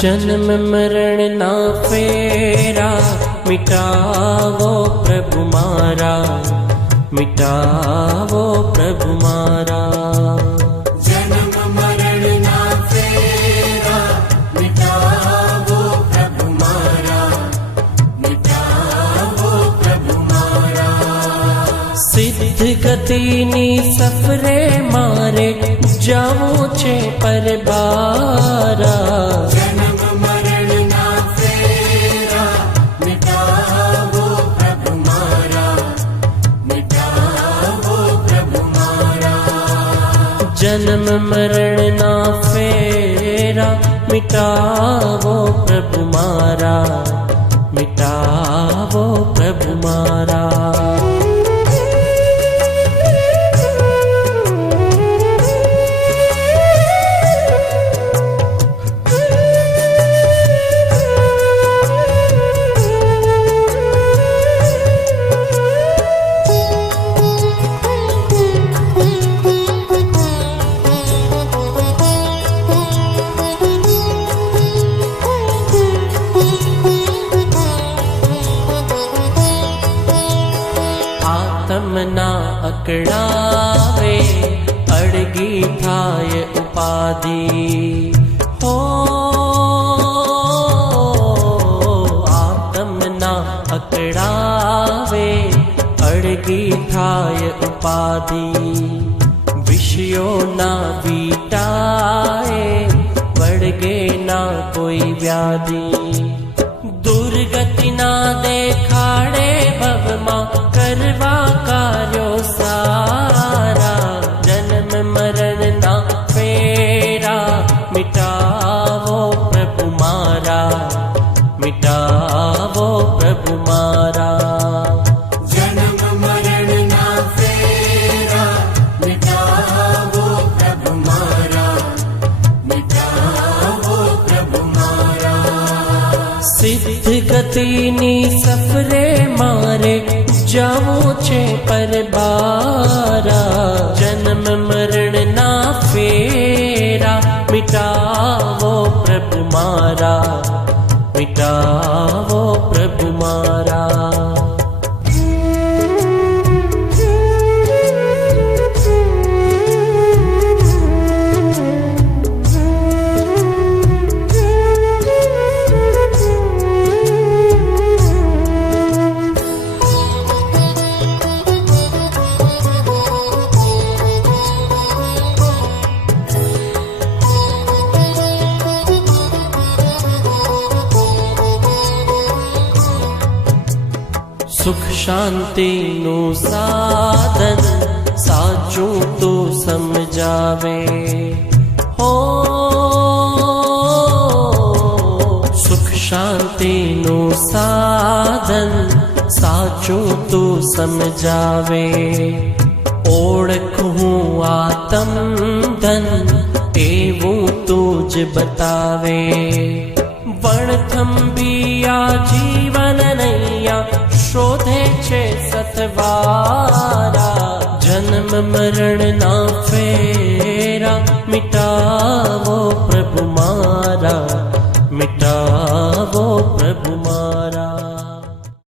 जन्म मरण ना फेरा, मिटावो प्रभु मारा, मिटावो प्रभु मारा। जन्म मरण ना फेरा, मिटावो प्रभु मारा, मिटावो प्रभु मारा। सिद्ध गतिनी सफरे मारे, जाऊं छे पर बारा। जन्म मरण ना फेरा, मिटावो प्रभु मारा, मिटावो प्रभु मारा। जन्म मरण ना फेरा, मिटावो प्रभु मारा, मिटावो प्रभु मारा। आत्मना अकड़ावे, अड़गी थाय उपाधि हो। आत्मना अकड़ावे, अड़गी थाय उपाधि। विषयों ना बीटाए, बढ़गे ना कोई व्याधि। दुर्गति ना देखाड़े भवमा, करवा कार्यो सारा। जन्म मरण ना फेरा, मिटावो प्रभु मारा, मिटावो प्रभु मारा। जन्म मरण ना फेरा, मिटावो प्रभु मारा, मिटावो प्रभु मारा। सिद्ध गतिनी सफरे मारे, जाऊं छे पर बारा। जन्म मरण ना फेरा, मिटावो प्रभु मारा, मिटावो प्रभु मारा। सुख शांति नु साधन, साचूं तो समझावे हो। सुख शांति नु साधन, साचूं तो समझावे। ओळखूं आत्म धन, एवं तुझ बतावे। वणथंबिया जीवन नैया, शोधे छे सतवारा। जन्म मरण ना फेरा, मिटावो प्रभु मारा, मिटावो प्रभु